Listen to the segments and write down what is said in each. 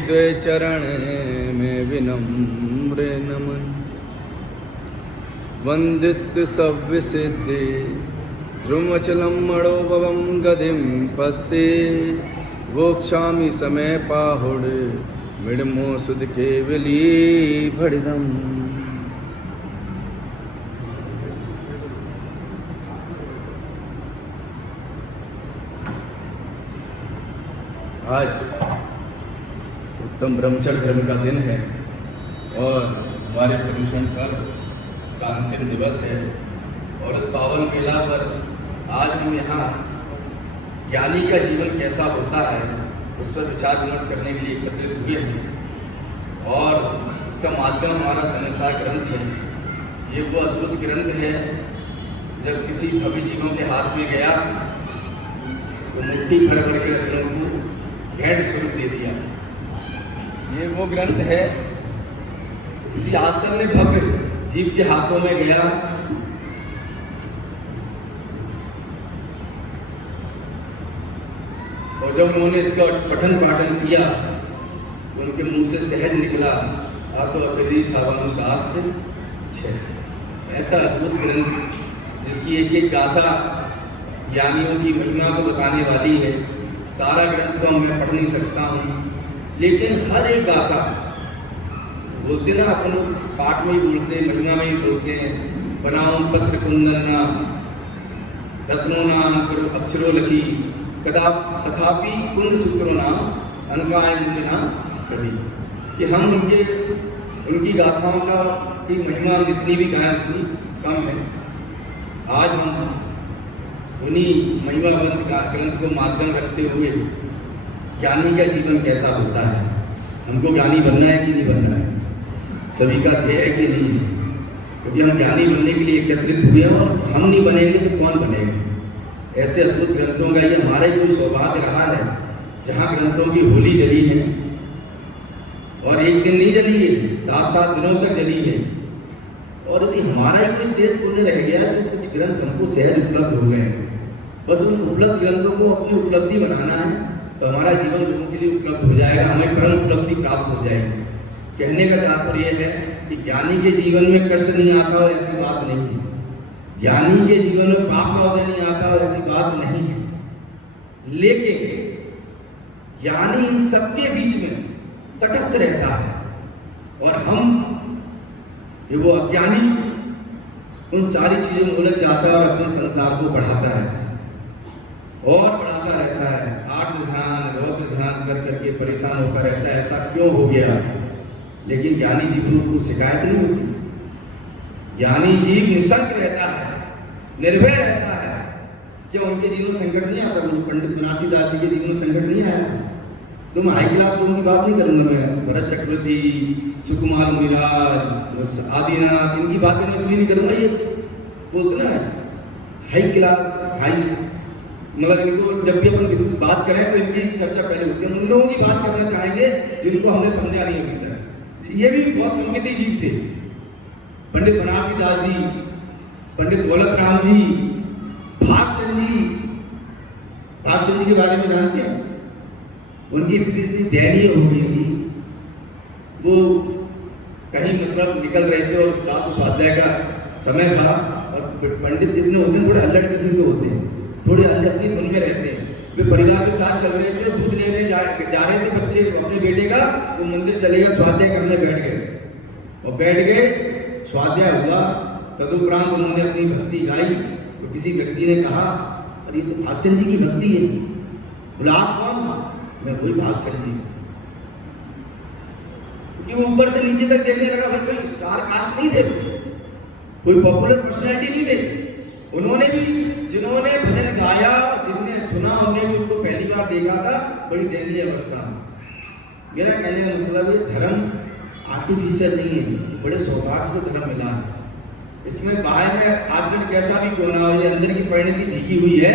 द्वे चरण में विनम्र नमन, वंदित सव्य सिद्धि ध्रुवचलम मणोभवम गदिम पत्ते, वोक्षामि समय पाहुड़ मिडमो सुध केवली भड़िदम। आज उत्तम ब्रह्मचर्य धर्म का दिन है और हमारे प्रदूषण पर्व का अंतिम दिवस है। और इस पावन मेला पर आज हम यहाँ ज्ञानी का जीवन कैसा होता है उस पर विचार विमर्श करने के लिए एकत्रित हुए हैं। और इसका माध्यम हमारा संसार ग्रंथ है। ये वो अद्भुत ग्रंथ है, जब किसी भव्य जीवों के हाथ में गया तो मुट्ठी भर भर के रत्नों को भेंट स्वरूप दे दिया। ये वो ग्रंथ है, किसी आसन्न भव्य जीव के हाथों में गया और जब उन्होंने इसका पठन पाठन किया तो उनके मुंह से सहज निकला, आ तो असली था शास्त्र छह। ऐसा अद्भुत ग्रंथ जिसकी एक एक गाथा ज्ञानियों की महिमा को बताने वाली है। सारा ग्रंथ तो मैं पढ़ नहीं सकता हूँ, लेकिन हर एक गाथा बोलते ना, अपन पाठ में ही बोलते हैं, महिमा में ही बोलते हैं। बनाओ पत्र कुंदन नाम रत्नो नाम करो अक्षरो लखी कदा तथापि कुंद सूत्रो नाम अनकाय मुंदिना कदी। कि हम उनकी गाथाओं का की महिमा जितनी भी गायन थी कम है। आज हम उन्हीं महिमा ग्रंथ को माध्यम रखते हुए ज्ञानी का जीवन कैसा होता है, हमको ज्ञानी बनना है कि नहीं बनना है, सभी का ध्येय है कि नहीं है। क्योंकि हम ज्ञानी बनने के लिए एकत्रित हुए हैं और हम नहीं बनेंगे तो कौन बनेगा। ऐसे अद्भुत ग्रंथों का ये हमारा ही कोई सौभाग्य रहा है, जहाँ ग्रंथों की होली जली है और एक दिन नहीं जली है, 7-7 दिनों तक जली है। और यदि हमारा ही कोई शेष पुण्य रह गया तो कुछ ग्रंथ हमको सहज उपलब्ध हो गए, बस उन उपलब्ध ग्रंथों को अपनी उपलब्धि बनाना है तो हमारा जीवन लोगों के लिए उपलब्ध हो जाएगा, हमें परम उपलब्धि प्राप्त हो जाएगी। कहने का तात्पर्य यह है कि ज्ञानी के जीवन में कष्ट नहीं आता और ऐसी बात नहीं है, ज्ञानी के जीवन में पाप का उदय नहीं आता और ऐसी बात नहीं है। लेकिन ज्ञानी इन सबके बीच में तटस्थ रहता है और हम वो अज्ञानी उन सारी चीजों में उलझ जाता है और अपने संसार को बढ़ाता रहता है और बढ़ाता रहता है। आत्म ध्यान रौद्र ध्यान कर करके परेशान होता रहता है, ऐसा क्यों हो गया। लेकिन ज्ञानी जीवों को शिकायत नहीं होती। ज्ञानी जीव निशंक रहता है, निर्भय रहता है। क्या उनके जीवन में संकट नहीं आता। पंडित तुलसीदास जी के जीवन में संकट नहीं आया। तो मैं हाई क्लास लोगों की बात नहीं करूंगा, मैं भरत चक्रवर्ती, सुकुमार मुनिराज, आदिनाथ, इनकी बातें मैं इसलिए नहीं करूंगा। ये बोलते ना हाई क्लास हाई, मगर इनको जब भी अपन बात करें तो इनकी चर्चा पहले होती है। उन लोगों की बात करना चाहेंगे जिनको हमने समझा नहीं अभी तक। ये भी बहुत संगीत जीव थे। पंडित बनारसी दास जी, पंडित दौलत राम जी, भागचंद जी। भागचंद जी के बारे में जानते हैं, उनकी स्थिति दयनीय हो गई थी। वो कहीं मतलब निकल रहे थे और सास स्वाध्याय का समय था और पंडित जितने होते हैं थोड़े अल्लड़ किस्म के होते हैं, थोड़े अपनी धुन में रहते हैं। वे परिवार के साथ चल रहे थे, दूध लेने जा रहे थे बच्चे अपने बेटे का, वो मंदिर चले गए, स्वाध्याय करने बैठ गए और बैठ गए, स्वाध्याय हुआ। तदुपरांत उन्होंने अपनी भक्ति गाई तो किसी व्यक्ति ने कहा, अरे ये तो भागचंद जी की भक्ति है। बोला आप कौन? मैं वही भागचंद जी। क्योंकि वो ऊपर से नीचे तक देखने लगा, भाई कोई स्टार कास्ट नहीं थे, कोई पॉपुलर पर्सनैलिटी नहीं थे। उन्होंने भी, जिन्होंने भजन गाया, जिनने सुना, उन्होंने भी उनको पहली बार देखा था, बड़ी दयनीय अवस्था। मेरा कहने का मतलब ये धर्म आर्टिफिशियल नहीं है, बड़े सौभाग्य से धर्म मिला है। इसमें बाहर में एक्सीडेंट कैसा भी क्यों ना हो, ये अंदर की परिणति भीगी हुई है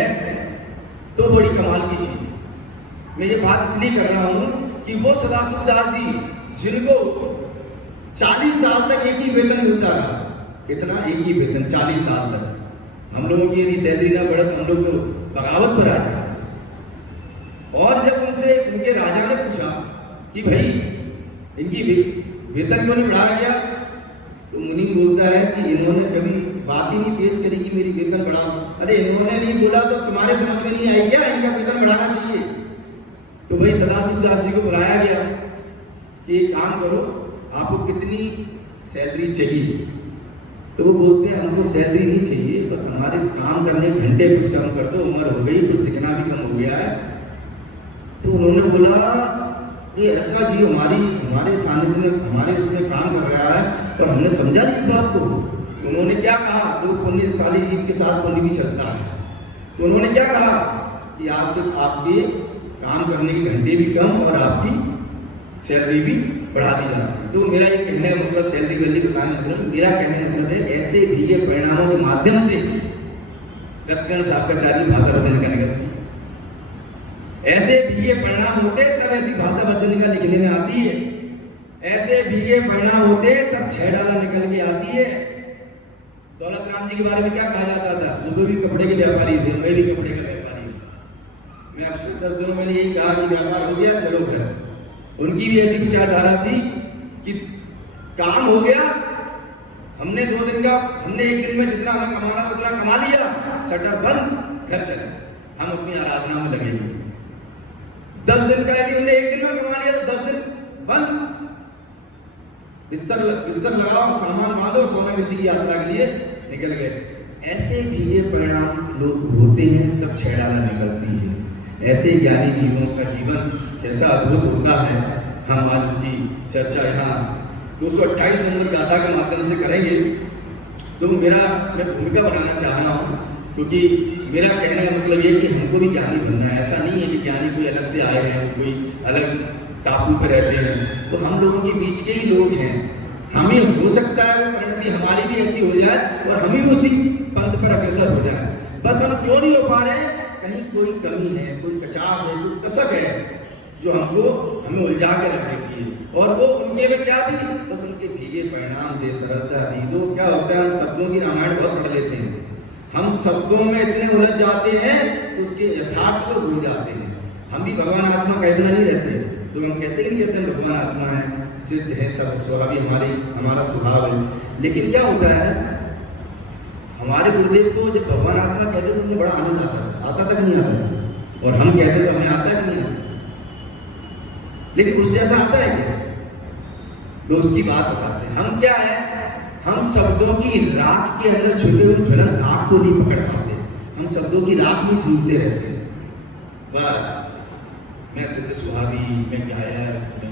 तो बड़ी कमाल की चीज है। मैं ये बात इसलिए कर रहा हूँ कि वो सदाशिव दास जी जिनको 40 साल तक एक ही वेतन मिलता रहा, कितना? एक ही वेतन 40 साल तक। हम लोगों की यदि सैलरी ना बढ़े तो हम लोग तो बगावत पर आ जाए। और जब उनसे उनके राजा ने पूछा कि भाई इनकी वेतन क्यों नहीं बढ़ाया गया। तो मुनि बोलता है कि इन्होंने कभी बात ही नहीं पेश करी कि मेरी वेतन बढ़ाओ। अरे इन्होंने नहीं बोला तो तुम्हारे समझ में नहीं आई क्या इनका वेतन बढ़ाना चाहिए। तो भाई सदाशिव दास जी को बुलाया गया कि एक काम करो, आपको कितनी सैलरी चाहिए। तो वो बोलते हैं हमको सैलरी नहीं चाहिए, बस हमारे काम करने के घंटे कुछ कम कर दो, उम्र हो गई, कुछ लिखना भी कम हो गया है। तो उन्होंने बोला ये ऐसा जी हमारे सानिध्य में हमारे उसमें काम कर रहा है और हमने समझा नहीं इस बात को। तो उन्होंने क्या कहा, तो पुण्यशाली जीव के साथ पुण्य भी चलता है। तो उन्होंने क्या कहा कि आज से आपके काम करने के घंटे भी कम और आपकी सैलरी भी बढ़ा दी जाती है। तो मेरा ये कहने का मतलब सैलरी वैल्यू बताने मतलब मेरा कहने का मतलब है ऐसे भी ये परिणामों के माध्यम से रत्न शास्त्राचार्य भाषा वचन का निकलती है। ऐसे भीगे परिणाम होते तब ऐसी भाषा वचन का लिखने में आती है। ऐसे भीगे परिणाम होते तब 6 डाला निकल के आती है। दौलत राम जी के बारे में क्या कहा जाता था, वो भी कपड़े के व्यापारी थे, मैं भी कपड़े का व्यापारी हूँ। मैं आपसे 10 दिनों में यही कहा कि व्यापार हो गया चलो घर। उनकी भी ऐसी विचारधारा थी कि काम हो गया, हमने 2 दिन का हमने 1 दिन में जितना हमें कमाना था उतना कमा लिया, शटर बंद, घर चले, हम अपनी आराधना में लगे हुए। 10 दिन का यदि हमने 1 दिन में कमा लिया तो 10 दिन बंद, बिस्तर लगाओ, सामान बांधो, सोना मिर्ची की यात्रा के लिए निकल गए। ऐसे भी ये परिणाम लोग होते हैं तब 6 डाला निकलती है। ऐसे ज्ञानी जीवों का जीवन कैसा अद्भुत होता है, हम आज उसकी चर्चा यहाँ 228 नंबर गाथा के माध्यम से करेंगे। तो मैं भूमिका बनाना चाह रहा हूँ, क्योंकि मेरा कहने का मतलब ये कि हमको भी ज्ञानी बनना है। ऐसा नहीं है कि ज्ञानी कोई अलग से आए हैं, कोई अलग टापू पर रहते हैं, तो हम लोगों के बीच के ही लोग हैं। हमें हो सकता है परिणति हमारी भी ऐसी हो जाए और हम ही उसी पंथ पर अग्रसर हो जाए। बस हम क्यों नहीं हो पा रहे हैं, कहीं कोई कमी है, कोई कचास है, कोई कसक है जो हमें उलझा के रख देती है। और वो उनके में क्या थी, बस उनके भीगे परिणाम दे सरलता थी। तो क्या होता है, हम शब्दों की रामायण बहुत पढ़ लेते हैं, हम शब्दों में इतने उलझ जाते हैं उसके यथार्थ को भूल जाते हैं। हम भी भगवान आत्मा कहना नहीं रहते, तो हम कहते ही नहीं कहते भगवान आत्मा है, सिद्ध है, सब स्वाभाविक हमारा स्वभाव है। लेकिन क्या होता है, हमारे गुरुदेव को जब भगवान आत्मा कहते तो उन्हें बड़ा आनंद आता था कि नहीं आता, और हम कहते तो हमें आता कि नहीं आता। लेकिन उससे ऐसा आता है क्या, तो उसकी बात बताते हैं। हम क्या है, हम शब्दों की राख के अंदर छुपे हुए ज्वलंत आग को नहीं पकड़ पाते, हम शब्दों की राख में झूलते रहते हैं। बस मैं सिद्ध स्वभावी, मैं गायक,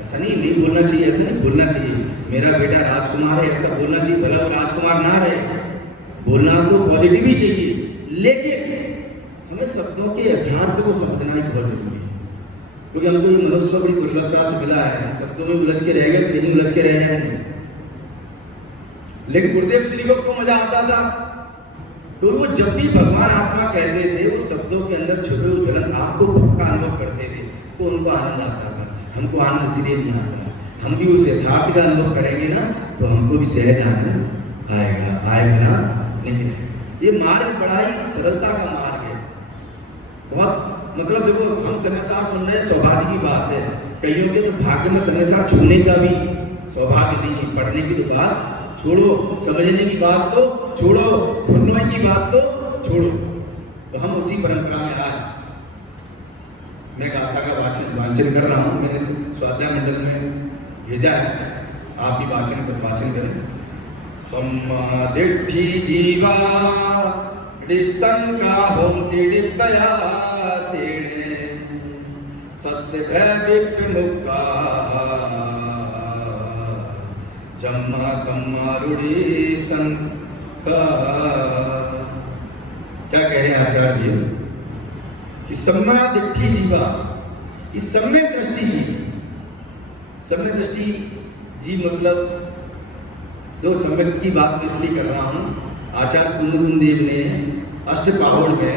ऐसा नहीं बोलना चाहिए, ऐसा नहीं बोलना चाहिए। मेरा बेटा राजकुमार है ऐसा बोलना चाहिए, भला वो राजकुमार ना रहे, बोलना तो पॉजिटिव ही चाहिए। लेकिन हमें शब्दों के यथार्थ को समझना ही बहुत जरूरी है, क्योंकि हमको ये मनुष्य बड़ी दुर्लभता से मिला है, शब्दों में उलझ के रह गए, कहीं उलझ के रह जाए। लेकिन गुरुदेव श्री को मजा आता था, तो वो जब भी भगवान आत्मा कहते थे वो शब्दों के अंदर छुपे हुए ज्वलंत आग को पक्का अनुभव करते थे, तो उनको आनंद आता था। हमको आनंद इसलिए नहीं आता, हम भी उस यथार्थ का अनुभव करेंगे ना तो हमको भी सहज आनंद आएगा ना नहीं। ये मार्ग बड़ा ही सरलता का मार्ग है, बहुत मतलब देखो हम समय सार सुन रहे हैं, सौभाग्य की बात है। कईयों के तो भाग्य में समय सार छूने का भी सौभाग्य नहीं है। पढ़ने की तो बात छोड़ो, समझने की बात तो छोड़ो, धुनने की बात तो छोड़ो। तो हम उसी परंपरा में आज मैं गाथा का वाचन कर रहा हूँ, मैंने स्वाध्याय मंडल में भेजा है, आप भी वाचन करें। सम्मादिट्ठी जीवा डिशंका होंति डिब्बया तेणे सत्य भय विमुक्ता जम्मा तम्मा रूढ़ी संका। क्या कह रहे हैं आचार्य कि सम्मादिट्ठी जीवा, इस सम्यक दृष्टि जी, सम्यक दृष्टि जी मतलब दो सम्यक की बात मैं इसलिए कर रहा हूँ। आचार्य कुंदकुंद देव ने अष्टपाहुड़ में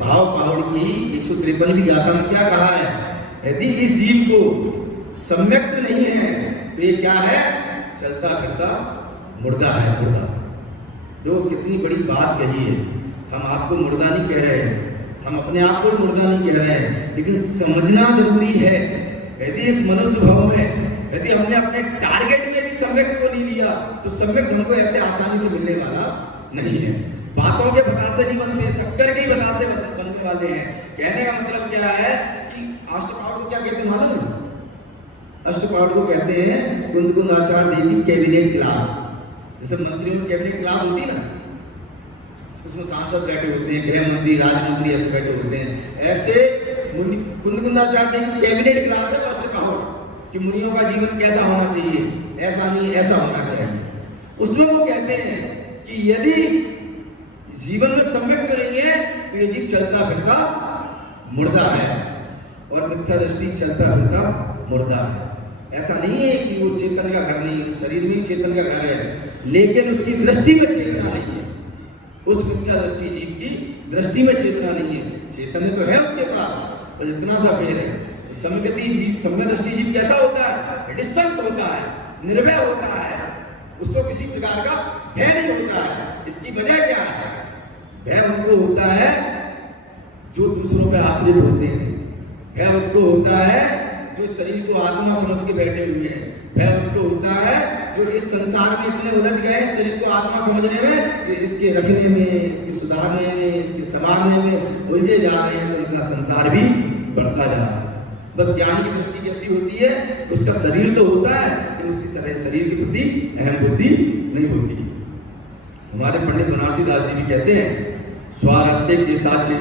भाव पाहुड़ की 153वीं गाथा में क्या कहा है, यदि इस जीव को सम्यक नहीं है तो ये क्या है, चलता फिरता मुर्दा है, मुर्दा। जो कितनी बड़ी बात कही है, हम आपको मुर्दा नहीं कह रहे हैं, हम अपने आप को मुर्दा नहीं कह रहे हैं, लेकिन समझना जरूरी है यदि इस मनुष्य भाव में यदि हमने अपने टारगेट में यदि सम्यक को नहीं लिया तो सम्यक हमको ऐसे आसानी से मिलने वाला नहीं है। बातों के बतासे नहीं बनते, शक्कर के ही बतासे बनने वाले हैं। कहने का मतलब क्या है कि अष्टपाउड को क्या कहते हैं मालूम है? अष्टपाउड को कहते हैं कुंदकुंदाचार्य देवी कैबिनेट क्लास। जैसे मंत्रियों की कैबिनेट क्लास होती है ना, उसमें सांसद बैठे होते हैं, गृह मंत्री, राज्य मंत्री ऐसे बैठे होते हैं। ऐसे कुंदकुंदाचार्य देवी कैबिनेट क्लास है अष्टपाउड कि मुनियों का जीवन कैसा होना चाहिए, ऐसा नहीं ऐसा होना चाहिए। उसमें वो कहते हैं कि यदि जीवन में सम्यक नहीं है तो ये जीव चलता फिरता मुर्दा है और मिथ्या दृष्टि चलता फिरता मुर्दा है। ऐसा नहीं है कि वो चेतन का घर नहीं है, शरीर में चेतन का घर है, लेकिन उसकी दृष्टि में चेतना नहीं है। उस मिथ्या दृष्टि जीव की दृष्टि में चेतना नहीं है। चेतन तो है उसके पास, और इतना सा फेर है। समगति जीव, सम्य दृष्टि जीव कैसा होता है? निश्चल होता है, निर्भय होता है, उसको किसी प्रकार का भय नहीं होता है। इसकी वजह क्या है? भय उनको होता है जो दूसरों पर आश्रित होते हैं। भय उसको होता है जो शरीर को आत्मा समझ के बैठे हुए हैं। भय उसको होता है जो इस संसार में इतने उलझ गए शरीर को आत्मा समझने में, इसके रखने में, इसके सुधारने में, इसके संवारने में उलझे जा रहे हैं, तो उनका संसार भी बढ़ता जा रहा है। बस ज्ञानी की दृष्टि कैसी होती है? उसका शरीर तो होता है लेकिन उसकी शरीर की प्रति अहम बुद्धि नहीं होती। हमारे पंडित बनारसी दास जी भी कहते हैं, स्वारत्य के साचे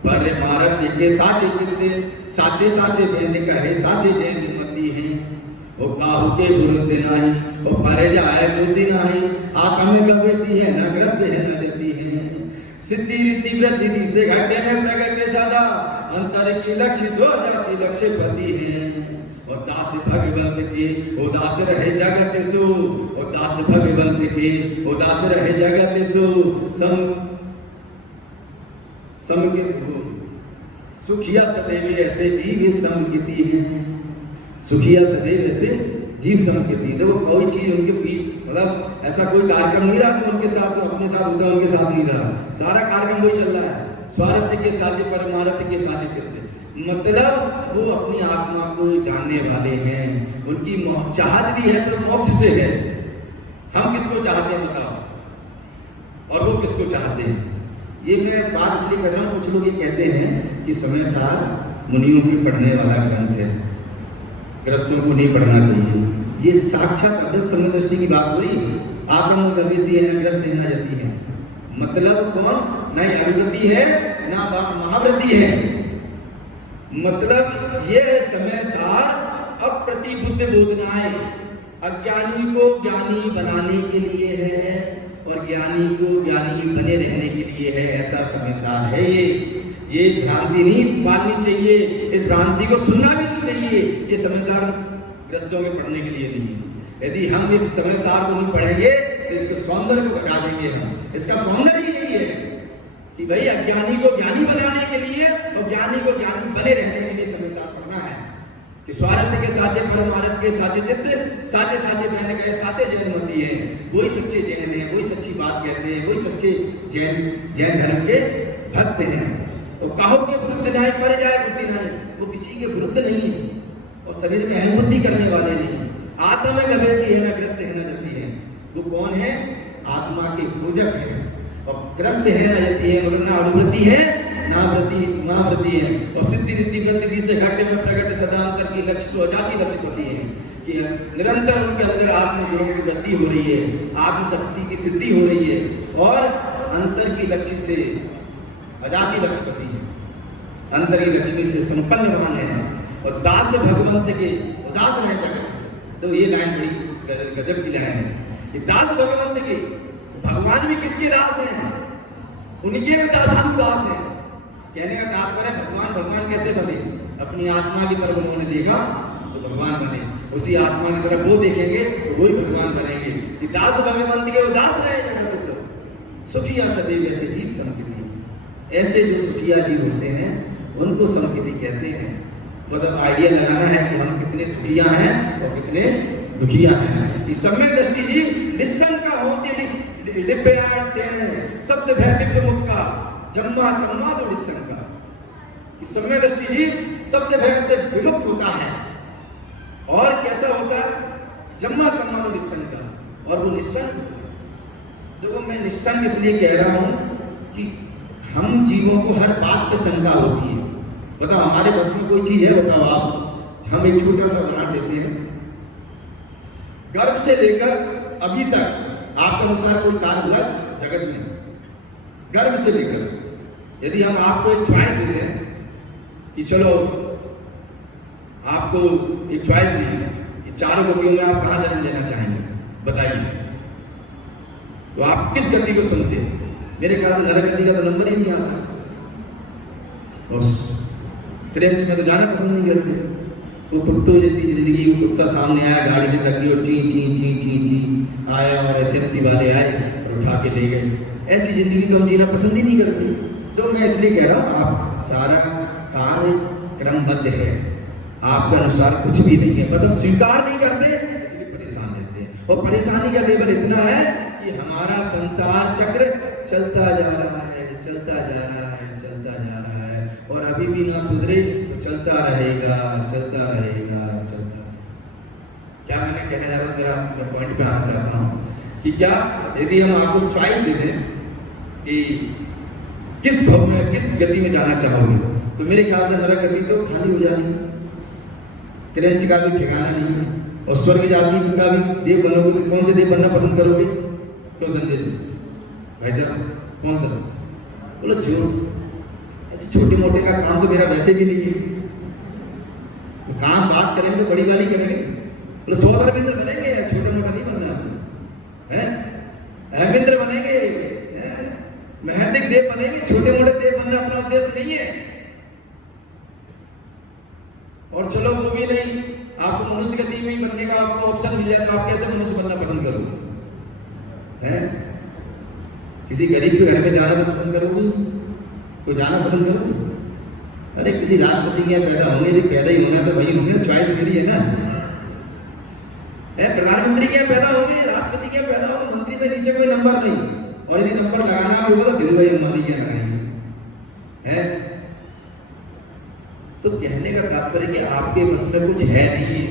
पर मारत्य के साचे चित्ते, साचे साचे बहने का है साचे जय निमति है। वो काहू के विरुद्ध नहीं, वो परे जाए बुद्धि नहीं, आत्मा में कबेसी है न ग्रस्त है न जति है। सिद्धि रिद्धि वृद्धि से घटे में प्रगटे सदा, अंतर की लक्ष्य सो जाची लक्ष्य पति है। और दास भगवंत के ओ दास रहे जगत सो, और दास भगवंत के ओ दास रहे जगत सो। समकित हो सुखिया सदैव ऐसे जीव समकिति है। सुखिया सदैव ऐसे जीव समकिति। देखो कोई चीज उनके मतलब ऐसा कोई कार्यक्रम नहीं रहा तो उनके साथ, जो अपने साथ होता है उनके साथ नहीं रहा। सारा कार्यक्रम वही चल रहा है। स्वार्थ के साचे परमार्थ के साचे चलते, मतलब वो अपनी आत्मा को जानने वाले हैं। उनकी चाहत भी है तो मोक्ष से है। हम किसको चाहते हैं बताओ, और वो किसको चाहते हैं? ये मैं बात इसलिए कर रहा हूँ, कुछ लोग ये कहते हैं कि समय सार मुनियों की पढ़ने वाला ग्रंथ है, ग्रस्तों को नहीं पढ़ना चाहिए। ये साक्षात अद्वैत समय दृष्टि की बात हो रही है। आत्मा गवेशी है न ग्रस्त है न जति है, मतलब कौन? न अभिवृत्ति है ना महावृत्ति है। मतलब ये समय सार अप्रतिबुद्ध बोधनाएं अज्ञानी को ज्ञानी बनाने के लिए है और ज्ञानी को ज्ञानी बने रहने के लिए है। ऐसा समय सार है। ये भ्रांति नहीं पालनी चाहिए, इस भ्रांति को सुनना भी नहीं चाहिए कि समय सार ग्रस्तों में पढ़ने के लिए नहीं है। यदि हम इस समय सार को नहीं पढ़ेंगे तो इसके सौंदर्य को घटा देंगे हम। इसका सौंदर्य यही है कि भाई अज्ञानी को ज्ञानी बनाने के लिए और ज्ञानी को ज्ञानी बने रहने के लिए समय सार पढ़ना है। कि स्वार्थ के साचे परमार्थ के साचे चित्त, साचे साचे बहन गए साचे जैन होती है। वही सच्चे जैन है, वही सच्ची बात कहते हैं, वही सच्चे जैन धर्म के भक्त हैं। और काहू के विरुद्ध नहीं, पर जाए बुद्धि नहीं, वो किसी के विरुद्ध नहीं है और शरीर में अहम बुद्धि करने वाले नहीं है। आत्मा में गवेशी है न ग्रस्त है न जति है। वो कौन है? आत्मा के खोजक है। और ग्रस्त है न जति है, मगर ना अनुवृत्ति है ना वृत्ति है। और सिद्धि रिद्धि वृद्धि से घटे में प्रगट सदा अंतर की लक्ष्य स्वजाची लक्ष्य होती है कि निरंतर उनके अंदर आत्म गुणों की वृद्धि हो रही है, आत्मशक्ति की सिद्धि हो रही है और अंतर की लक्ष्य से अजाची लक्ष्यपति है, अंतर की लक्ष्मी से संपन्नवान है। और दास भगवंत के उदास रहे जगत से। तो ये लाइन बड़ी गजब की लाइन है। ये दास भगवंत के, भगवान भी किसके दास हैं? उनके भी दासानुदास हैं। कहने का तात्पर्य भगवान कैसे बने? अपनी आत्मा की तरफ उन्होंने देखा तो भगवान बने, उसी आत्मा की तरफ वो देखेंगे तो वही भगवान बनेंगे। कि दास भगवंत के उदास रहे जगत से, सुखिया सदैव ऐसे जीव समकिति। ऐसे जो सुखिया जीव होते हैं उनको समकिति कहते हैं। मतलब आइडिया लगाना है कि हम कितने सुखिया हैं और कितने दुखिया हैं। इस समय दृष्टि जीव निशंका होते शब्द भय दिव्य मुक्का जम्मा तम्मा दो निशंका। इस समय दृष्टि जीव शब्द भय से विमुक्त होता है और कैसा होता है? जम्मा तम्मा निस्संग, और वो निस्संग। देखो मैं निस्संग इसलिए कह रहा हूं कि हम जीवों को हर बात पे शंका होती है। बताओ हमारे बस में कोई चीज है? बताओ आप। हम एक छोटा सा उदाहरण देते हैं। गर्भ से लेकर अभी तक आपके अनुसार कोई कार्य हुआ जगत में? गर्भ से लेकर यदि हम आपको एक चॉइस देते हैं कि चलो आपको एक चॉइस दी कि चारों गतियों में आप कहां जन्म लेना चाहेंगे, बताइए, तो आप किस गति को सुनते हैं? मेरे ख्याल से नरक गति का तो नंबर ही नहीं आता। बस त्रिंच में तो जाना पसंद नहीं करते। वो कुत्तों जैसी जिंदगी, वो कुत्ता सामने आया, गाड़ी से लग गई और ची ची ची ची ची आया और एसएमसी वाले आए और उठा के ले गए। ऐसी जिंदगी तो हम जीना पसंद ही नहीं करते। तो मैं इसलिए कह रहा हूँ आप सारा कार्य क्रमबद्ध है, आपके अनुसार कुछ भी नहीं है, बस हम स्वीकार नहीं करते इसलिए परेशान रहते हैं। और परेशानी का लेवल इतना है कि हमारा संसार चक्र चलता जा रहा है, चलता जा रहा है, चलता जा रहा है, और अभी भी ना सुधरे तो चलता रहेगा, चलता रहेगा, चलता। क्या मैंने कहने जा रहा था, मेरा पॉइंट पे आना चाहता हूँ कि क्या यदि हम आपको चॉइस दे दें कि किस भाव में, किस गति में जाना चाहोगे, तो मेरे ख्याल से नरक गति तो खाली हो जाएगी, त्रिंच का भी ठिकाना नहीं है, और स्वर्ग जाति का भी देव बनोगे तो कौन से देव बनना पसंद करोगे? क्यों संदेश भाई साहब, कौन सा? बोलो जो ऐसे छोटे मोटे का काम तो मेरा वैसे भी नहीं है, तो काम बात करेंगे तो बड़ी वाली करेंगे। बोलो सौदरविंद्र बनेंगे, छोटे मोटा नहीं बनना है, अहमिंद्र बनेंगे, महर्दिक देव बनेंगे, छोटे मोटे देव बनना अपना उद्देश्य नहीं है। और चलो वो भी नहीं, आपको मनुष्य गति में ही बनने का आपको ऑप्शन मिल जाए तो आप कैसे मनुष्य बनना पसंद करोगे? हैं? किसी गरीब के घर में जाना तो पसंद करोगे? कोई जाना पसंद करोगे? अरे किसी राष्ट्रपति के यहाँ पैदा होंगे, यदि पैदा ही होना तो भाई होंगे, चॉइस मेरी है ना। प्रधानमंत्री के यहाँ पैदा होंगे, राष्ट्रपति के यहाँ पैदा होंगे, मंत्री से नीचे कोई नंबर नहीं, और यदि नंबर लगाना भी होगा तो धीरू भाई अंबानी के यहाँ लगाएंगे। है तो कहने का तात्पर्य कि आपके बस में कुछ है नहीं है,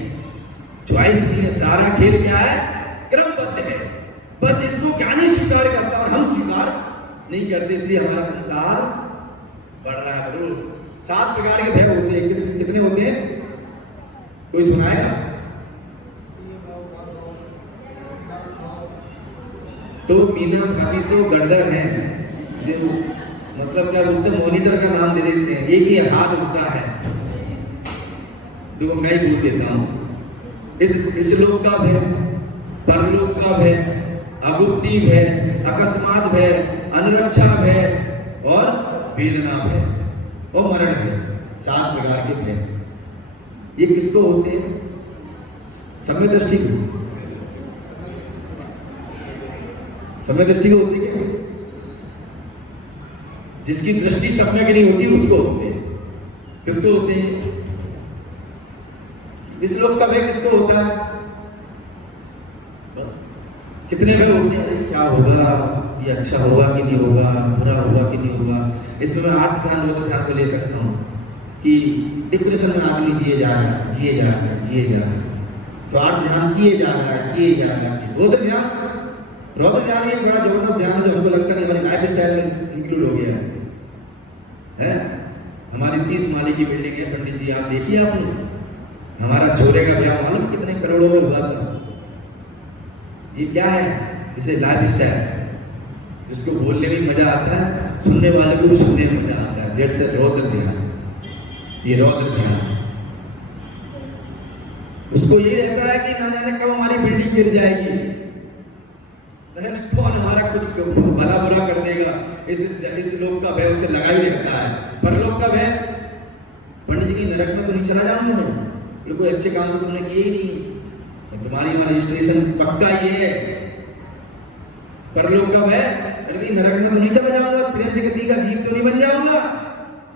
चॉइस नहीं है, सारा खेल क्या है? क्रमबद्ध है। बस इसको क्या नहीं स्वीकार करता, और हम स्वीकार नहीं करते, इसलिए हमारा संसार बढ़ रहा है। बरो 7 प्रकार के भय होते हैं, कितने होते हैं? कोई सुनाएगा? तो मीना भाभी तो गड़दर है, जो मतलब क्या बोलते हैं, मॉनिटर का नाम दे देते हैं, एक ही हाथ उठता है तो मैं ही बोल देता हूँ। इस लोक का भय, परलोक का भय, अगुप्ती भय, अकस्मात भय, अनुरक्षा भय और वेदना भय और मरण भय, 7 प्रकार के भय। ये किसको होते हैं? समय दृष्टि को, समय दृष्टि को होती है। जिसकी दृष्टि सपने की नहीं होती उसको होते हैं। किसको होते हैं? इस लोक का भय किसको होता है? बस कितने भय होते हैं? क्या होगा, ये अच्छा होगा कि नहीं होगा, बुरा होगा कि नहीं होगा। इसमें मैं आत्म ध्यान रोग ध्यान को ले सकता हूँ कि डिप्रेशन में आदमी जिए जा रहा है, जिए जा रहा है, जिए जा रहा है, तो आत्म ध्यान किए जा रहा है, किए जा रहा है। रौद्र ध्यान, रौद्र ध्यान एक बड़ा जबरदस्त ध्यान है जो हमको लगता है हमारी लाइफ स्टाइल में इंक्लूड हो गया है। हमारी 30 माले की बिल्डिंग है पंडित जी, आप देखिए, आपने हमारा छोरे का ब्याह मालूम कितने करोड़ों में हुआ था। ये क्या है? इसे लाइफ स्टाइल, जिसको बोलने में मजा आता है, सुनने वाले को भी सुनने में मजा आता है। दैट्स अ रौद्र ध्यान। ये रौद्र ध्यान, उसको ये रहता है कि ना जाने कब हमारी बिल्डिंग गिर जाएगी, कौन हमारा कुछ भला बुरा कर देगा। इस लोक का भय उसे लगा ही रहता है। परलोक का भय, पंडित जी की नरक में तो नहीं चला जाऊंगा मैं, कोई अच्छे काम तो तुमने किए ही नहीं, तुम्हारी वहां रजिस्ट्रेशन पक्का ये है। परलोक का भय, अरे नरक में तो नहीं चला जाऊंगा, त्रिंच गति का जीव तो नहीं बन जाऊंगा।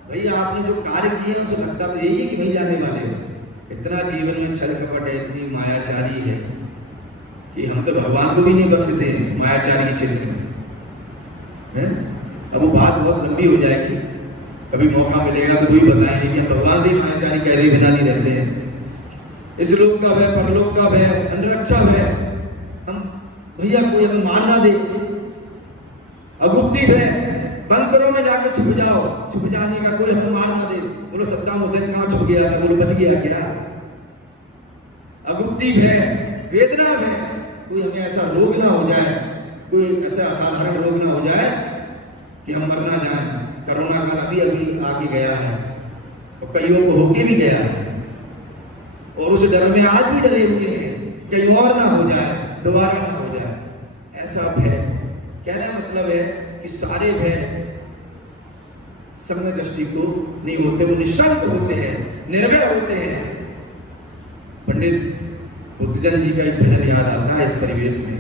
भाई आपने जो कार्य किए उसे लगता तो यही है कि नहीं जाने वाले हो। इतना जीवन में छल कपट है, इतनी मायाचारी है कि हम तो भगवान को भी नहीं बख्शते हैं मायाचारी के क्षेत्र में। अब वो बात बहुत लंबी हो जाएगी, कभी मौका मिलेगा तो कोई बताएंगे कि हम भगवान से ही मायाचारी कह रहे बिना नहीं रहते हैं। इस लोक का भय, परलोक का भय, अनुरक्षा भय, हम भैया कोई हमें मार ना दे। अगुप्ती भय, बंकरों में जाकर छुप जाओ, छुप जाने का कोई हमें मार ना दे। बोलो सद्दाम हुसैन कहाँ छुप गया था, बोलो बच गया क्या? अगुप्ती भय, वेदना भय, कोई हमें ऐसा रोग ना हो जाए, कोई ऐसा असाधारण रोग ना हो जाए कि हम मर ना जाए। कोरोना काल अभी आके गया है और कईयों को होके भी गया है, और उस डर में आज भी डरे हुए हैं कहीं और ना हो जाए, दोबारा ना हो जाए। ऐसा भय, कहने का मतलब है कि सारे भय समय दृष्टि को नहीं होते, वो निशंक होते हैं, निर्भय होते हैं। पंडित बुद्धजन जी का एक भजन याद आता है इस परिवेश में।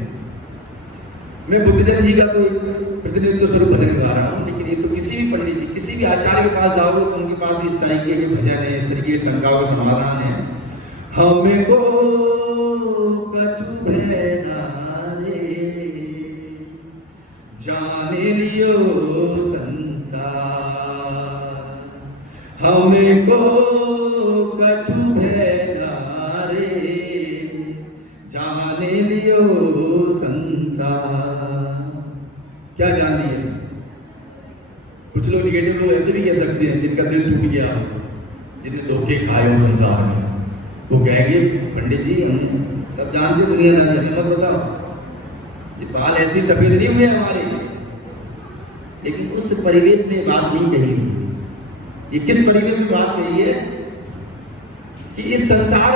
मैं बुद्धजन जी का कोई प्रतिनिधित्व स्वरूप भजन गा रहा हूँ, लेकिन ये तो किसी भी पंडित जी, किसी भी आचार्य के पास जाओगे तो उनके पास इस तरीके के भजन है, इस तरीके के शंकाओं के समाधान है। हमें को कछु भय ना रे, जाने लियो संसार। हमें को कछु भय ना रे, जाने लियो संसार। क्या जान लिए? कुछ लोग निगेटिव लोग ऐसे भी कह सकते हैं जिनका दिल टूट गया, जिन्हें धोखे खाए हो संसार में, वो कहेंगे पंडित जी हम सब जानते दुनियादारी, हमें मत बताओ, ये बाल ऐसी सफेद नहीं हुए हमारे। लेकिन उस परिवेश में बात नहीं कही। ये किस परिवेश में बात कही है कि इस संसार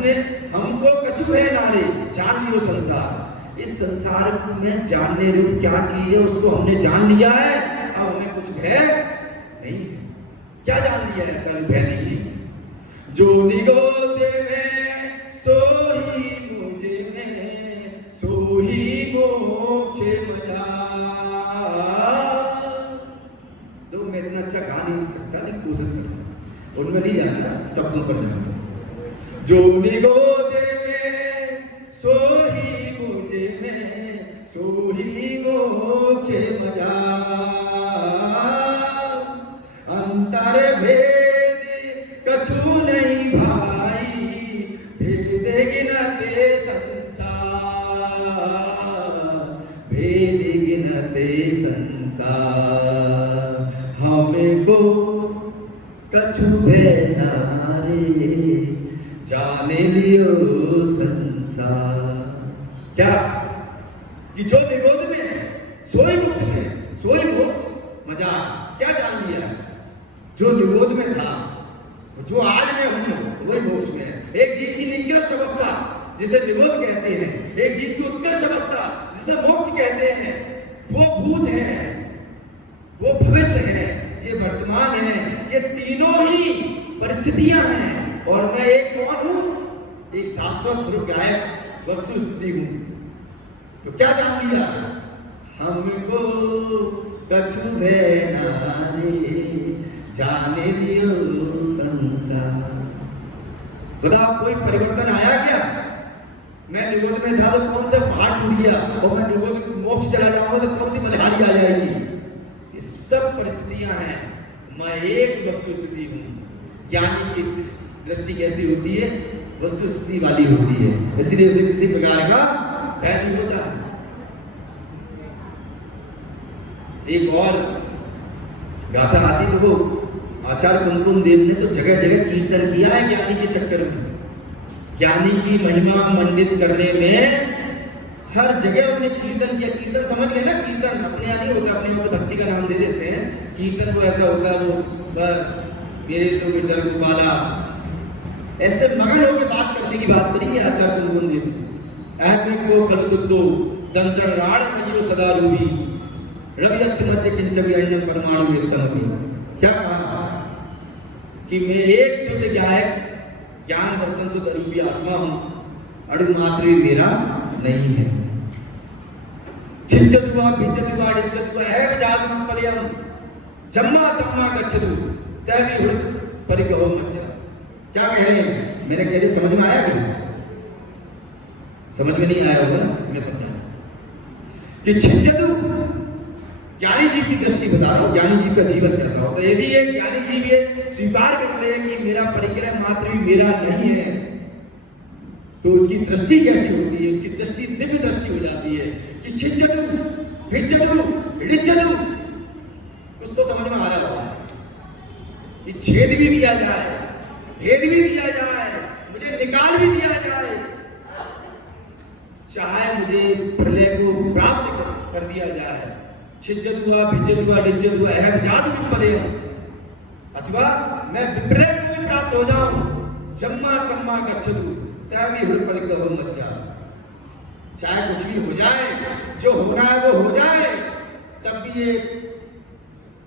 में हमको कछु है नारे, जान लियो संसार। इस संसार में जानने रूप क्या चीज है उसको हमने जान लिया है, अब हमें कुछ भय नहीं है। क्या जान लिया है? ऐसा भय नहीं है। जो निगोदे में सोही मुझे में, सोही मोक्षे मजा। तो मैं इतना अच्छा गा नहीं सकता, लेकिन कोशिश करता, उनमें नहीं जाना, शब्दों पर जाना। जो निगोदे में सोही मुझे में, सोही मोक्षे मजा। अंतर भेद कछु नहीं भाई, भेद गिनते संसार, भेद गिनते संसार। हमें को कछु भय ना रे, जाने लियो संसार। क्या कि जो निरोध में है सोई मोक्ष में, सोई मोक्ष मजा। क्या जान लिया? जो निरोध में था, जो आज मैं हूं, वही मोक्ष में है। एक जीव की निकृष्ट अवस्था जिसे निरोध कहते हैं, एक जीव की उत्कृष्ट अवस्था जिसे मोक्ष कहते हैं, वो भूत है, वो भविष्य है, ये वर्तमान है। ये तीनों ही परिस्थितियां हैं, और मैं एक कौन हूं? एक शाश्वत रूप गायक वस्तु स्थिति हूं। तो क्या जान लिया? हमको कछु भय ना रे, जाने लियो संसार। बताओ कोई परिवर्तन आया क्या? मैं निरोध में था तो कौन सा पहाड़ टूट गया, और मैं निरोध मोक्ष चला जाऊंगा तो कौन सी बलिहारी आ जाएगी? ये सब परिस्थितियां हैं, मैं एक वस्तु स्थिति हूं। ज्ञानी की दृष्टि कैसी होती है? वस्तु स्थिति वाली होती है, इसलिए उसे किसी प्रकार का भय नहीं होता। एक और गाथा आती तो वो आचार्य कुमकुम देव ने तो जगह जगह कीर्तन किया है ज्ञानी के चक्कर में। ज्ञानी की महिमा मंडित करने में हर जगह उन्होंने कीर्तन किया। कीर्तन समझ गए ना? कीर्तन अपने यहाँ नहीं होता, अपने यहाँ से भक्ति का नाम दे देते हैं। कीर्तन को ऐसा होगा वो बस मेरे तो विठल गोपाला, ऐसे मगन होकर बात करने की बात करी है आचार्य कुमकुम देव ने। ऐमे को खल सुद्धो दंसर राण मजियो सदा रूपी, रवियत मध्य किंचवी अन्य परमाणु व्यक्तमपि। क्या कहा कि मैं एक शुद्ध गायक, ज्ञान दर्शन शुद्ध रूपी आत्मा हूं, अणु मात्र भी मेरा नहीं है। छिच्चतुवा भिच्चतुवा डिच्चतुवा है जादू पलियम, जम्मा तम्मा गच्छतु तैवी हुड़ परिगहो मज्जा। क्या कह रहे हैं? मैंने कह रहे समझ में आया क्या? समझ में नहीं आया होगा, मैं समझा कि छिच्चतु ज्ञानी जीव की दृष्टि बता रहा हूं, ज्ञानी जीव का जीवन कैसा होता है। यदि एक ज्ञानी जीव ये स्वीकार कर ले कि मेरा परिग्रह मात्र भी मेरा नहीं है, तो उसकी दृष्टि कैसी होती है? उसकी दृष्टि दिव्य दृष्टि हो जाती है कि छिचदू, भिचदू, रिचदू, कुछ तो समझ में आ रहा होगा कि छेद भी दिया जाए, भेद भी दिया जाए, मुझे निकाल भी दिया जाए, चाहे मुझे प्रलय को प्राप्त कर दिया जाए, छिजदुआ, भिजदुआ, डिजदुआ, अहम जात भी पड़े हो, अथवा मैं विप्रलय को भी प्राप्त हो जाऊं, जम्मा कम्मा गच्छदु, तभी हुड़ पर कहो मत जा। चाहे कुछ भी हो जाए, जो होना है वो हो जाए, तब भी ये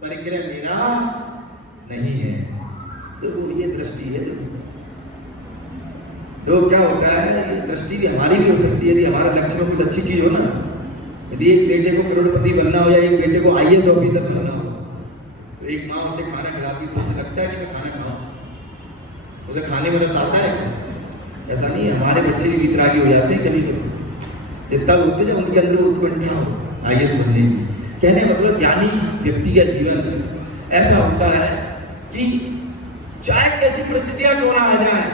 परिग्रह मेरा नहीं है। तो ये दृष्टि है। तो क्या होता है, ये दृष्टि भी हमारी भी हो सकती है यदि हमारा लक्ष्य में कुछ अच्छी चीज हो ना। यदि एक बेटे को करोड़पति बनना हो या एक बेटे को IAS ऑफिसर बनना हो, तो एक माँ उसे खाना खिलाती तो उसे लगता है कि मैं खाना खाऊं, उसे खाने में रस आता है? ऐसा नहीं है। हमारे बच्चे भी वितरागी हो जाते हैं कभी कभी, जितना होते जब उनके अंदर उत्पत्तियां हो IAS बनने की। कहने मतलब ज्ञानी व्यक्ति का जीवन ऐसा होता है कि चाहे कैसी परिस्थितियां क्यों ना आ जाए,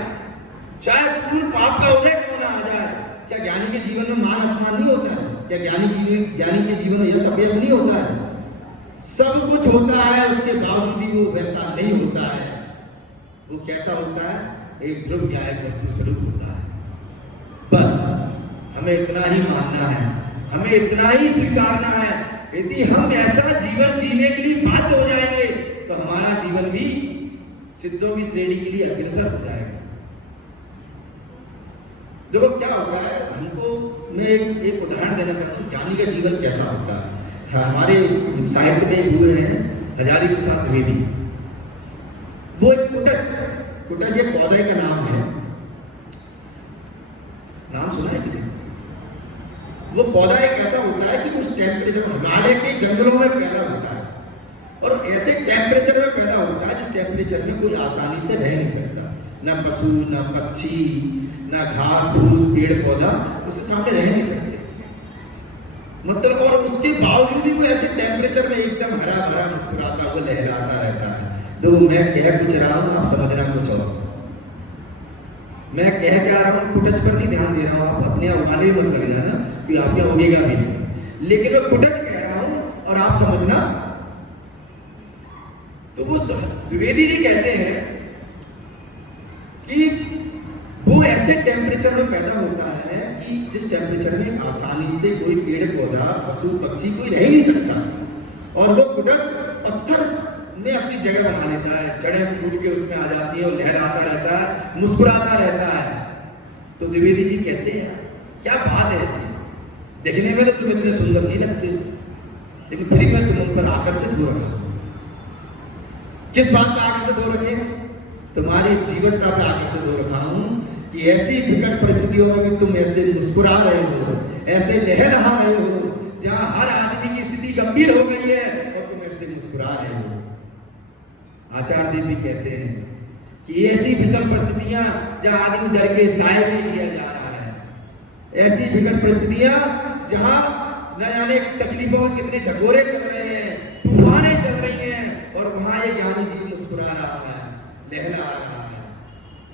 चाहे पूर्ण पाप का उदय क्यों ना आ जाए, क्या ज्ञानी के जीवन में मान अपमान नहीं होता है? क्या ज्ञानी के जीवन में यश अपयश नहीं होता है? सब कुछ होता है, उसके बावजूद भी वो वैसा नहीं होता है। वो कैसा होता है? एक ध्रुव न्यायिक वस्तु स्वरूप होता है। बस हमें इतना ही मानना है, हमें इतना ही स्वीकारना है। यदि हम ऐसा जीवन जीने के लिए बाध्य हो जाएंगे तो हमारा जीवन भी सिद्धों की श्रेणी के लिए अग्रसर हो जाएगा। देखो क्या होता है, हमको मैं एक उदाहरण देना चाहता हूँ ज्ञानी का जीवन कैसा होता है। हमारे साहित्य में हुए हैं हजारी प्रसाद द्विवेदी। वो एक कुटज एक पौधे का नाम है, नाम सुना है किसी? वो पौधा एक ऐसा होता है कि उस टेम्परेचर हिमालय के जंगलों में पैदा होता है और ऐसे टेम्परेचर में पैदा होता है जिस टेम्परेचर में कोई आसानी से रह नहीं सकता। न पशु, न पक्षी, ना घास फूस, पेड़ पौधा उसके सामने रह नहीं सकते। मतलब और उसके बावजूद भी वो ऐसे टेम्परेचर में एकदम हरा भरा मुस्कुराता हुआ लहराता रहता है। तो मैं कह कुछ रहा हूँ, आप समझना कुछ और। मैं कह क्या रहा हूँ, कुटच पर नहीं ध्यान दे रहा हूँ, आप अपने उगाने में मत लग जाना कि आप यहाँ उगेगा भी नहीं, लेकिन मैं कुटच कह रहा हूँ और आप समझना। तो वो द्विवेदी जी कहते हैं कि वो ऐसे टेम्परेचर में पैदा होता है कि जिस टेम्परेचर में आसानी से कोई पेड़ पौधा पशु पक्षी कोई रह नहीं सकता, और वो कुटच पत्थर में अपनी जगह बना लेता है, जड़ें फूट के उसमें आ जाती है और लहराता रहता है, मुस्कुराता रहता है। तो द्विवेदी जी कहते हैं क्या बात है ऐसी, देखने में तो तुम इतने सुंदर नहीं लगते, लेकिन फिर मैं तुम उन पर आकर्षित हो रहा। किस बात पर आकर्षित हो रखे? तुम्हारी इस जीवनता पर आकर्षित हो रखा हूं कि ऐसी विकट परिस्थितियों में भी तुम ऐसे मुस्कुरा रहे हो, ऐसे लहरा रहे हो, जहां हर आदमी की स्थिति गंभीर हो गई है और तुम ऐसे मुस्कुरा रहे हो। आचार्य देव भी कहते हैं कि ऐसी विषम परिस्थितियां जहां आदमी डर के साए में जिया जा रहा है, ऐसी विकट परिस्थितियां जहां न जाने तकलीफों के कितने झकोरे चल रहे हैं, तूफानें चल रही हैं, और वहां ये ज्ञानी जी मुस्कुरा रहा है, लहरा रहा है।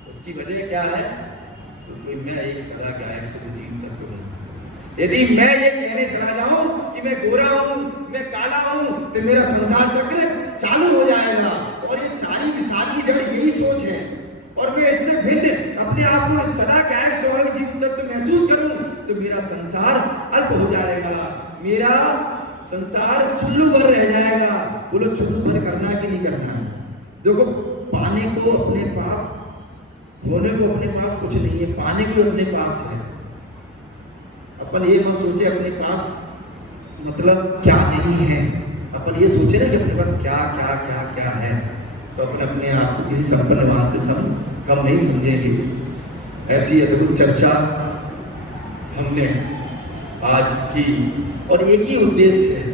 उसकी वजह क्या है? क्योंकि मैं एक सदा गायक सुरजीत तत्व हूं। यदि मैं ये कहने चला जाऊं कि मैं गोरा हूं, मैं काला हूं, तो मेरा संसार चक्र चालू हो जाएगा, और ये सारी विशाल की जड़ यही सोच है। और मैं इससे भिन्न अपने आप को सदा गायक सुरजीत तत्व महसूस करूं तो मेरा संसार अल्प हो जाएगा, मेरा संसार चुल्लू भर रह जाएगा। बोलो चुल्लू भर करना कि नहीं करना? देखो पाने को अपने पास, होने को अपने पास कुछ नहीं है, पाने को अपने पास है। अपन ये मत सोचे अपने पास मतलब क्या नहीं है, अपन ये सोचे ना कि अपने पास क्या क्या क्या क्या है, तो अपन अपने आप को किसी संपन्नवान से कम नहीं समझेंगे। ऐसी अद्भुत चर्चा हमने आज की, और एक ही उद्देश्य है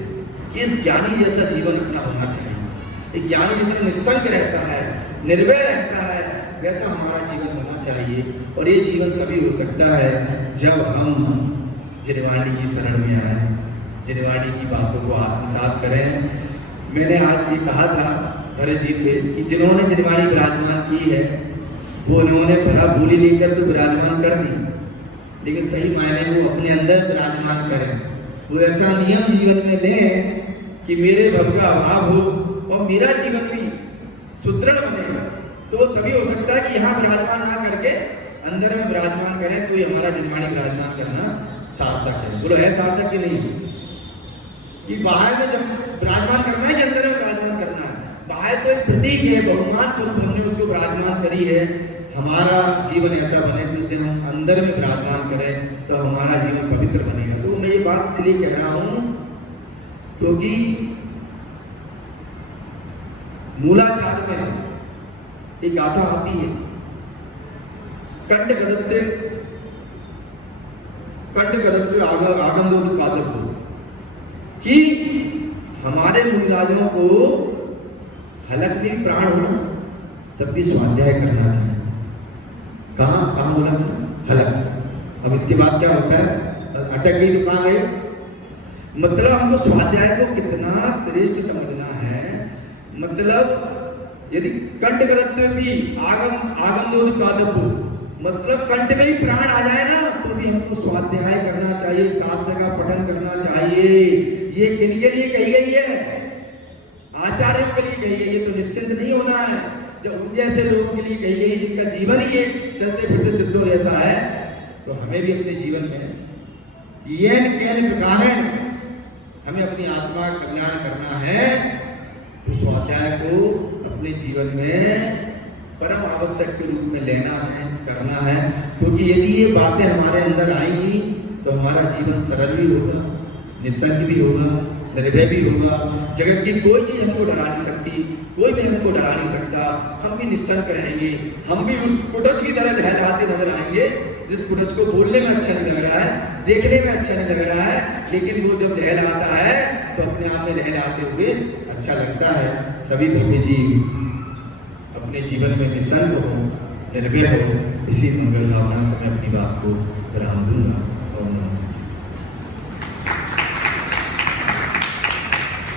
कि इस ज्ञानी जैसा जीवन अपना होना चाहिए। एक ज्ञानी जितना निस्संग रहता है, निर्भय रहता है, वैसा हमारा जीवन होना चाहिए। और ये जीवन तभी हो सकता है जब हम जिनवाणी की शरण में आए, जिनवाणी की बातों को आत्मसात करें। मैंने आज ये कहा था भरत जी से कि जिन्होंने जिनवाणी विराजमान की है वो उन्होंने भला बोली लेकर तो विराजमान कर दी, लेकिन सही मायने में वो अपने अंदर विराजमान करें। वो ऐसा नियम जीवन में लें कि मेरे भव का अभाव हो और मेरा जीवन भी सुदृढ़ बने। तो तभी हो सकता है कि यहाँ विराजमान ना करके अंदर में विराजमान करें, तो ये हमारा जन्माणी विराजमान करना सार्थक है। बोलो है सार्थक कि नहीं? कि बाहर में जब विराजमान करना है कि अंदर में विराजमान करना है? बाहर तो एक प्रतीक है, बहुमान स्वरूप हमने उसको विराजमान करी है। हमारा जीवन ऐसा बने कि उसे हम अंदर में विराजमान करें तो हमारा जीवन पवित्र बनेगा। तो मैं ये बात इसलिए कह रहा हूं क्योंकि मूलाचार में एक गाथा आती है, कंठ कदत्ते आगंदोद कादत्तो, कि हमारे मुनिराजों को हलक में प्राण होना तब भी स्वाध्याय करना चाहिए। कहाँ बोला? हलक। अब इसके बाद क्या होता है? अटक गई तो कहाँ गए? मतलब हमको स्वाध्याय को कितना श्रेष्ठ समझना है। मतलब यदि कंठ कदत्ते भी आगंदोद कादत्तो, मतलब कंठ में ही प्राण आ जाए ना तो भी हमको स्वाध्याय करना चाहिए, शास्त्र का पठन करना चाहिए। ये किनके लिए कही गई है? आचार्यों के लिए कही गई है। तो निश्चिंत नहीं होना है। जब उन जैसे लोगों के लिए कही गई जिनका जीवन ही एक चलते फिरते सिद्धों जैसा है, तो हमें भी अपने जीवन में येन कैन प्रकारेण हमें अपनी आत्मा का कल्याण करना है। तो स्वाध्याय को अपने जीवन में परम आवश्यक के रूप में लेना है, करना है। क्योंकि यदि ये बातें हमारे अंदर आएंगी तो हमारा जीवन सरल भी होगा, निस्संग भी होगा, निर्भय भी होगा। जगत की कोई चीज हमको डरा नहीं सकती, कोई भी हमको डरा नहीं सकता। हम भी निस्संग रहेंगे, हम भी उस कुटच की तरह लहराते नजर आएंगे जिस कुटच को बोलने में अच्छा नहीं लग रहा है, देखने में अच्छा नहीं लग रहा है, लेकिन वो जब लहराता है तो अपने आप में लहराते हुए अच्छा लगता है। सभी भव्य जीव अपने जीवन में निस्संग हो, निर्भय हो, इसी मंगल भावना से मैं अपनी बात को विराम दूंगा।